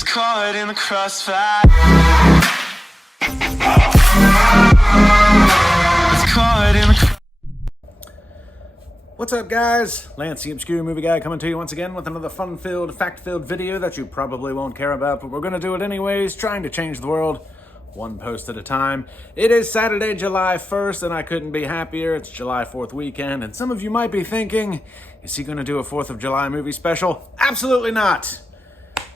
It's caught in the crossfire. It's caught in the. What's up, guys? Lance, the Obscure Movie Guy, coming to you once again with another fun-filled, fact-filled video that you probably won't care about, but we're going to do it anyways, trying to change the world one post at a time. It is Saturday, July 1st, and I couldn't be happier. It's July 4th weekend, and some of you might be thinking, is he going to do a 4th of July movie special? Absolutely not!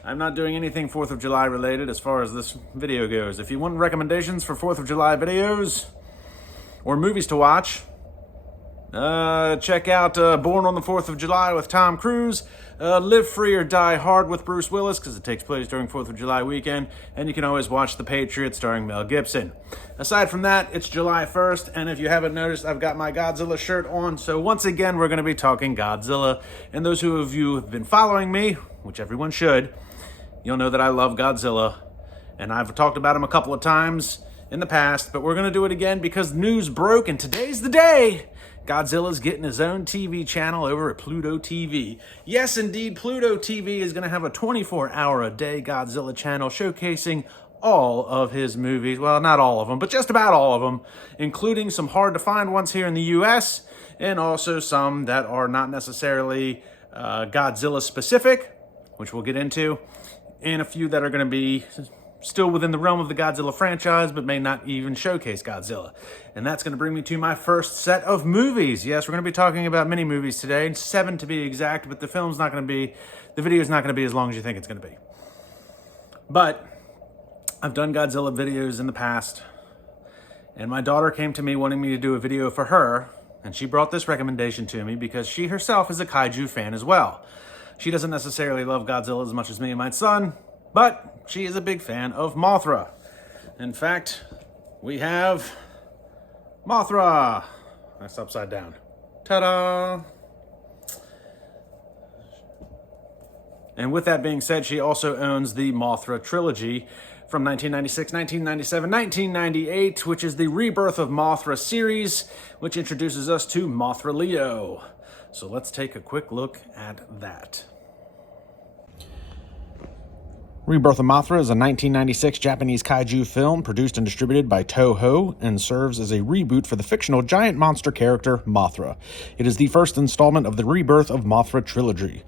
I'm not doing anything 4th of July related as far as this video goes. If you want recommendations for 4th of July videos or movies to watch, check out Born on the 4th of July with Tom Cruise, Live Free or Die Hard with Bruce Willis, because it takes place during 4th of July weekend, and you can always watch The Patriot starring Mel Gibson. Aside from that, it's July 1st, and if you haven't noticed, I've got my Godzilla shirt on, so once again, we're going to be talking Godzilla. And those of you who have been following me, which everyone should, you'll know that I love Godzilla, and I've talked about him a couple of times in the past, but we're going to do it again because news broke, and today's the day. Godzilla's getting his own TV channel over at Pluto TV. Yes, indeed, Pluto TV is going to have a 24-hour-a-day Godzilla channel showcasing all of his movies. Well, not all of them, but just about all of them, including some hard-to-find ones here in the U.S., and also some that are not necessarily Godzilla-specific, which we'll get into, and a few that are going to be still within the realm of the Godzilla franchise, but may not even showcase Godzilla. And that's going to bring me to my first set of movies. Yes, we're going to be talking about mini movies today, 7 to be exact, but the video is not going to be as long as you think it's going to be. But I've done Godzilla videos in the past, and my daughter came to me wanting me to do a video for her, and she brought this recommendation to me because she herself is a kaiju fan as well. She doesn't necessarily love Godzilla as much as me and my son, but she is a big fan of Mothra. In fact, we have Mothra. That's upside down. Ta-da! And with that being said, she also owns the Mothra trilogy from 1996, 1997, 1998, which is the Rebirth of Mothra series, which introduces us to Mothra Leo. So let's take a quick look at that. Rebirth of Mothra is a 1996 Japanese kaiju film produced and distributed by Toho and serves as a reboot for the fictional giant monster character Mothra. It is the first installment of the Rebirth of Mothra trilogy.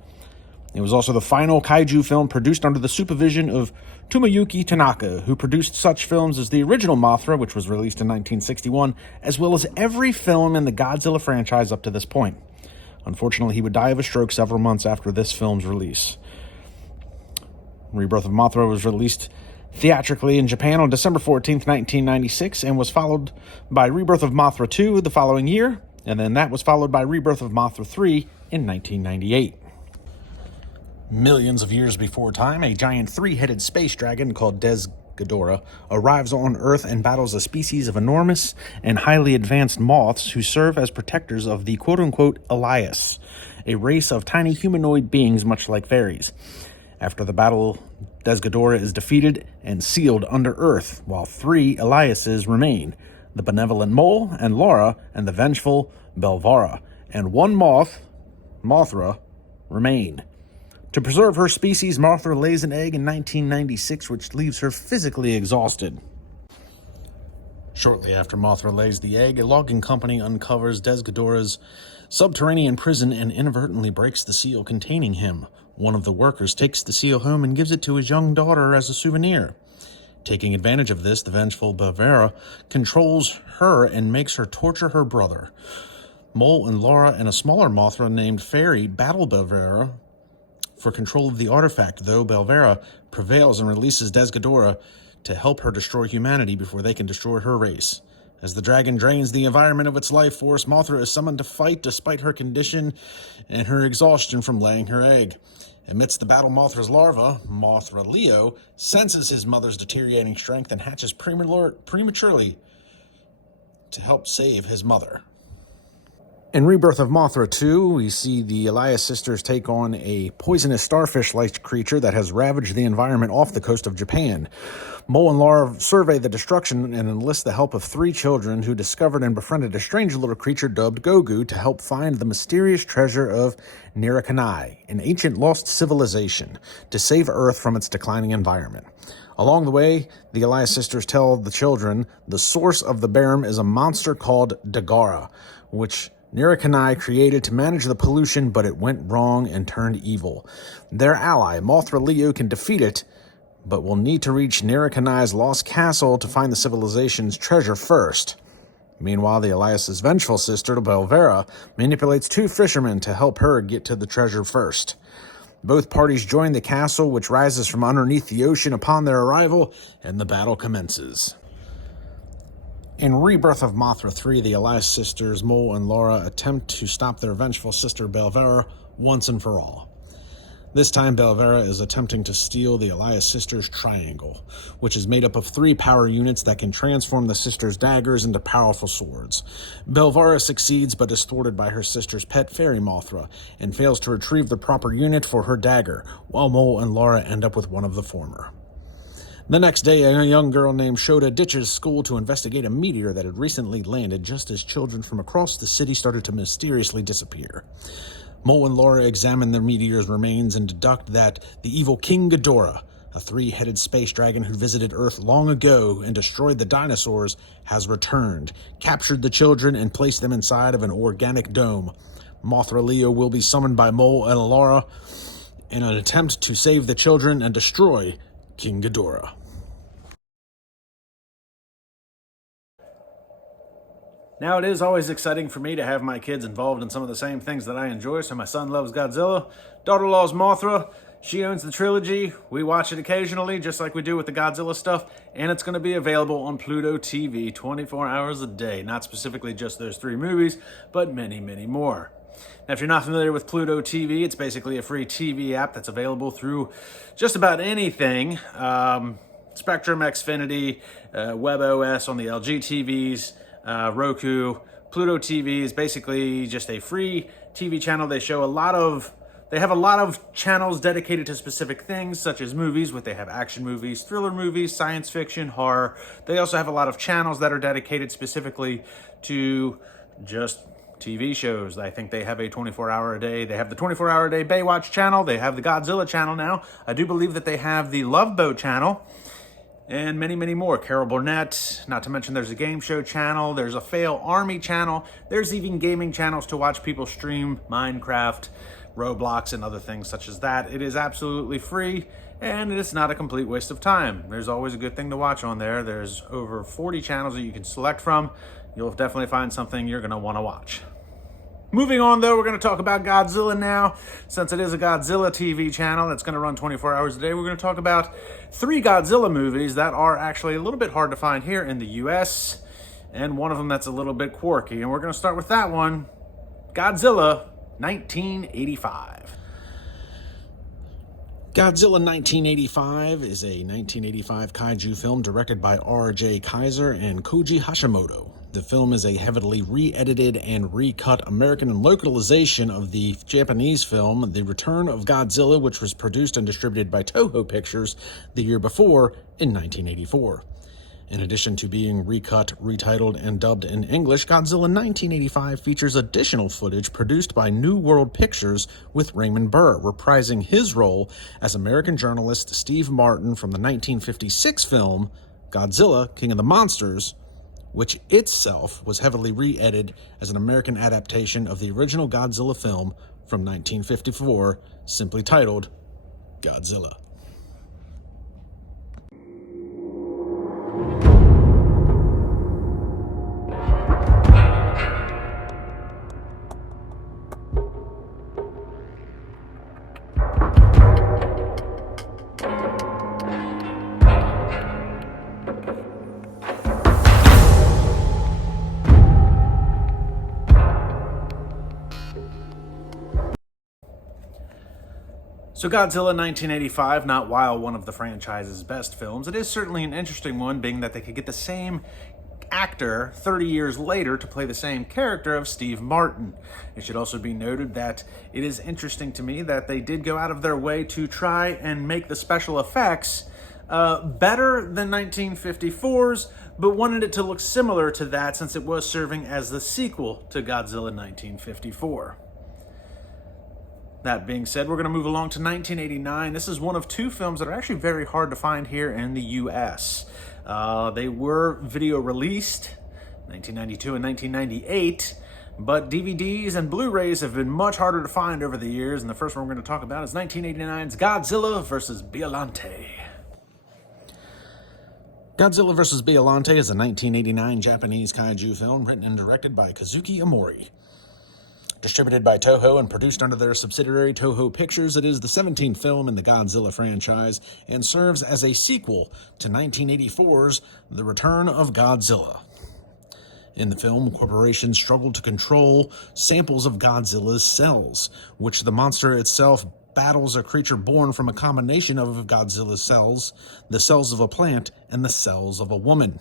It was also the final kaiju film produced under the supervision of Tomoyuki Tanaka, who produced such films as the original Mothra, which was released in 1961, as well as every film in the Godzilla franchise up to this point. Unfortunately, he would die of a stroke several months after this film's release. Rebirth of Mothra was released theatrically in Japan on December 14th, 1996, and was followed by Rebirth of Mothra 2 the following year, and then that was followed by Rebirth of Mothra 3 in 1998. Millions of years before time, a giant three-headed space dragon called Ghidorah arrives on Earth and battles a species of enormous and highly advanced moths who serve as protectors of the quote-unquote Elias, a race of tiny humanoid beings much like fairies. After the battle, Ghidorah is defeated and sealed under Earth, while 3 Eliases remain, the benevolent Mole and Laura and the vengeful Belvara, and 1 Mothra, remain. To preserve her species, Mothra lays an egg in 1996, which leaves her physically exhausted. Shortly after Mothra lays the egg, a logging company uncovers Ghidorah's subterranean prison and inadvertently breaks the seal containing him. One of the workers takes the seal home and gives it to his young daughter as a souvenir. Taking advantage of this, the vengeful Belvara controls her and makes her torture her brother. Mole and Laura and a smaller Mothra named Fairy battle Belvara for control of the artifact, though Belvara prevails and releases Ghidorah to help her destroy humanity before they can destroy her race. As the dragon drains the environment of its life force, Mothra is summoned to fight despite her condition and her exhaustion from laying her egg. Amidst the battle, Mothra's larva, Mothra Leo, senses his mother's deteriorating strength and hatches prematurely to help save his mother. In Rebirth of Mothra 2, we see the Elias sisters take on a poisonous starfish-like creature that has ravaged the environment off the coast of Japan. Mole and Laura survey the destruction and enlist the help of 3 children who discovered and befriended a strange little creature dubbed Gogu to help find the mysterious treasure of Nirakanai, an ancient lost civilization, to save Earth from its declining environment. Along the way, the Elias sisters tell the children the source of the Barum is a monster called Dagara, which Nirakanai created to manage the pollution, but it went wrong and turned evil. Their ally, Mothra Leo, can defeat it, but will need to reach Nirakanai's lost castle to find the civilization's treasure first. Meanwhile, the Elias's vengeful sister, Belvera, manipulates 2 fishermen to help her get to the treasure first. Both parties join the castle, which rises from underneath the ocean upon their arrival, and the battle commences. In Rebirth of Mothra 3, the Elias sisters, Mole and Laura, attempt to stop their vengeful sister Belvera once and for all. This time, Belvera is attempting to steal the Elias sisters' triangle, which is made up of 3 power units that can transform the sisters' daggers into powerful swords. Belvera succeeds, but is thwarted by her sister's pet fairy Mothra, and fails to retrieve the proper unit for her dagger, while Mole and Laura end up with one of the former. The next day, a young girl named Shota ditches school to investigate a meteor that had recently landed just as children from across the city started to mysteriously disappear. Mole and Laura examine the meteor's remains and deduct that the evil King Ghidorah, a 3-headed space dragon who visited Earth long ago and destroyed the dinosaurs, has returned, captured the children, and placed them inside of an organic dome. Mothra Leo will be summoned by Mole and Laura in an attempt to save the children and destroy King Ghidorah. Now, it is always exciting for me to have my kids involved in some of the same things that I enjoy. So my son loves Godzilla, daughter-in-law's Mothra, she owns the trilogy. We watch it occasionally, just like we do with the Godzilla stuff, and it's going to be available on Pluto TV 24 hours a day. Not specifically just those 3 movies, but many, many more. Now, if you're not familiar with Pluto TV, it's basically a free TV app that's available through just about anything. Spectrum, Xfinity, WebOS on the LG TVs, Roku. Pluto TV is basically just a free TV channel. They have a lot of channels dedicated to specific things, such as movies, they have action movies, thriller movies, science fiction, horror. They also have a lot of channels that are dedicated specifically to just TV shows. I think they have a 24-hour-a-day. They have the 24-hour-a-day Baywatch channel. They have the Godzilla channel now. I do believe that they have the Love Boat channel and many, many more. Carol Burnett, not to mention there's a game show channel. There's a Fail Army channel. There's even gaming channels to watch people stream Minecraft, Roblox, and other things such as that. It is absolutely free, and it's not a complete waste of time. There's always a good thing to watch on there. There's over 40 channels that you can select from. You'll definitely find something you're going to want to watch. Moving on, though, we're going to talk about Godzilla now. Since it is a Godzilla TV channel that's going to run 24 hours a day, we're going to talk about 3 Godzilla movies that are actually a little bit hard to find here in the U.S., and one of them that's a little bit quirky. And we're going to start with that one, Godzilla 1985. Godzilla 1985 is a 1985 kaiju film directed by R.J. Kaiser and Koji Hashimoto. The film is a heavily re-edited and recut American localization of the Japanese film The Return of Godzilla, which was produced and distributed by Toho Pictures the year before in 1984. In addition to being recut, retitled, and dubbed in English, Godzilla 1985 features additional footage produced by New World Pictures with Raymond Burr, reprising his role as American journalist Steve Martin from the 1956 film Godzilla, King of the Monsters, which itself was heavily re-edited as an American adaptation of the original Godzilla film from 1954, simply titled Godzilla. So Godzilla 1985, not while one of the franchise's best films, it is certainly an interesting one, being that they could get the same actor 30 years later to play the same character of Steve Martin. It should also be noted that it is interesting to me that they did go out of their way to try and make the special effects better than 1954's, but wanted it to look similar to that since it was serving as the sequel to Godzilla 1954. That being said, we're going to move along to 1989. This is one of two films that are actually very hard to find here in the US. They were video released 1992 and 1998, but DVDs and Blu-rays have been much harder to find over the years, and the first one we're going to talk about is 1989's Godzilla vs. Biollante. Godzilla vs. Biollante is a 1989 Japanese kaiju film written and directed by Kazuki Amori. Distributed by Toho and produced under their subsidiary Toho Pictures, it is the 17th film in the Godzilla franchise and serves as a sequel to 1984's The Return of Godzilla. In the film, corporations struggle to control samples of Godzilla's cells, which the monster itself battles a creature born from a combination of Godzilla's cells, the cells of a plant, and the cells of a woman.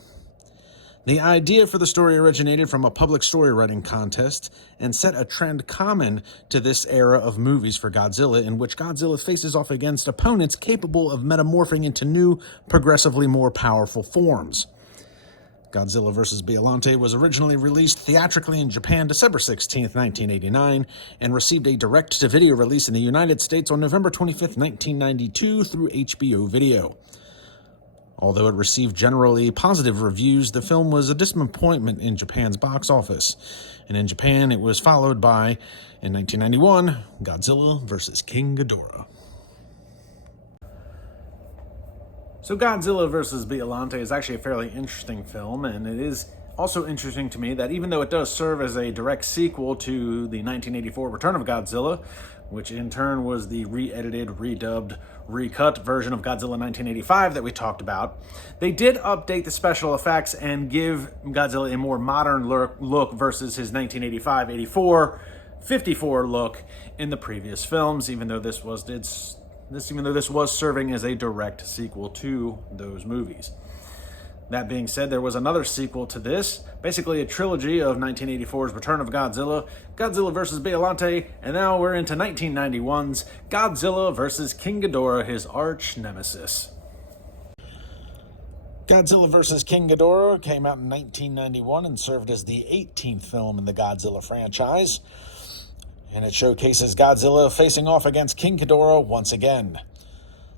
The idea for the story originated from a public story writing contest and set a trend common to this era of movies for Godzilla, in which Godzilla faces off against opponents capable of metamorphing into new, progressively more powerful forms. Godzilla vs. Biollante was originally released theatrically in Japan December 16, 1989, and received a direct-to-video release in the United States on November 25, 1992 through HBO Video. Although it received generally positive reviews, the film was a disappointment in Japan's box office. And in Japan, it was followed by, in 1991, Godzilla vs. King Ghidorah. So Godzilla vs. Biollante is actually a fairly interesting film, and it is also interesting to me that even though it does serve as a direct sequel to the 1984 Return of Godzilla, which in turn was the re-edited, redubbed, recut version of Godzilla 1985 that we talked about, they did update the special effects and give Godzilla a more modern look versus his 1985, 84, 54 look in the previous films, even though this was serving as a direct sequel to those movies. That being said, there was another sequel to this, basically a trilogy of 1984's Return of Godzilla, Godzilla vs. Biollante, and now we're into 1991's Godzilla vs. King Ghidorah, his arch nemesis. Godzilla vs. King Ghidorah came out in 1991 and served as the 18th film in the Godzilla franchise, and it showcases Godzilla facing off against King Ghidorah once again.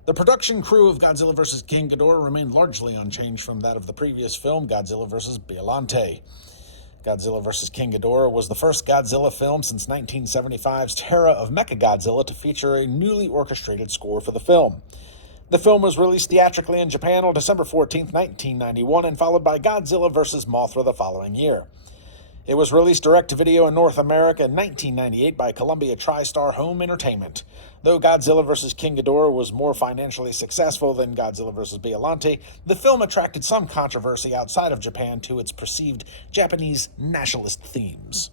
The production crew of Godzilla vs. King Ghidorah remained largely unchanged from that of the previous film, Godzilla vs. Biollante. Godzilla vs. King Ghidorah was the first Godzilla film since 1975's Terror of Mechagodzilla to feature a newly orchestrated score for the film. The film was released theatrically in Japan on December 14, 1991, and followed by Godzilla vs. Mothra the following year. It was released direct-to-video in North America in 1998 by Columbia TriStar Home Entertainment. Though Godzilla vs. King Ghidorah was more financially successful than Godzilla vs. Biollante, the film attracted some controversy outside of Japan to its perceived Japanese nationalist themes.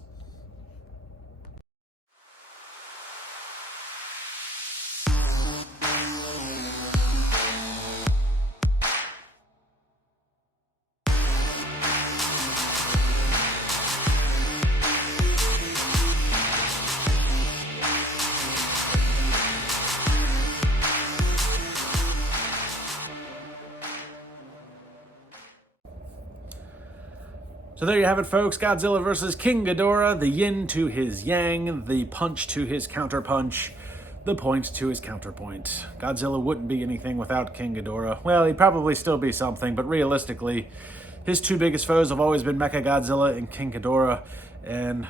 So there you have it, folks. Godzilla vs. King Ghidorah, the yin to his yang, the punch to his counterpunch, the point to his counterpoint. Godzilla wouldn't be anything without King Ghidorah. Well, he'd probably still be something, but realistically, his two biggest foes have always been Mechagodzilla and King Ghidorah, and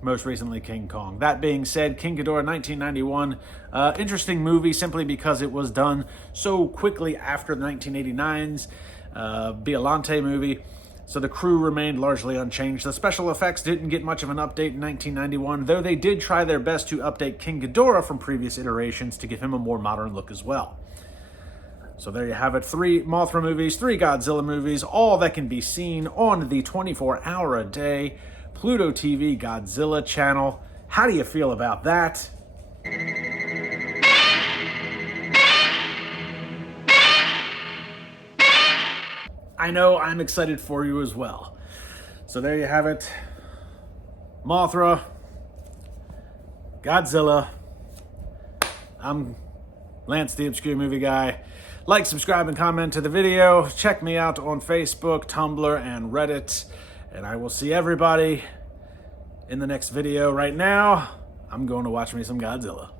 most recently King Kong. That being said, King Ghidorah 1991, interesting movie simply because it was done so quickly after the 1989's Biollante movie. So the crew remained largely unchanged. The special effects didn't get much of an update in 1991, though they did try their best to update King Ghidorah from previous iterations to give him a more modern look as well. So there you have it, 3 Mothra movies, 3 Godzilla movies, all that can be seen on the 24-hour-a-day Pluto TV Godzilla channel. How do you feel about that? I know I'm excited for you as well. So there you have it. Mothra, Godzilla. I'm Lance the Obscure Movie Guy. Like, subscribe, and comment to the video. Check me out on Facebook, Tumblr, and Reddit. And I will see everybody in the next video. Right now, I'm going to watch me some Godzilla.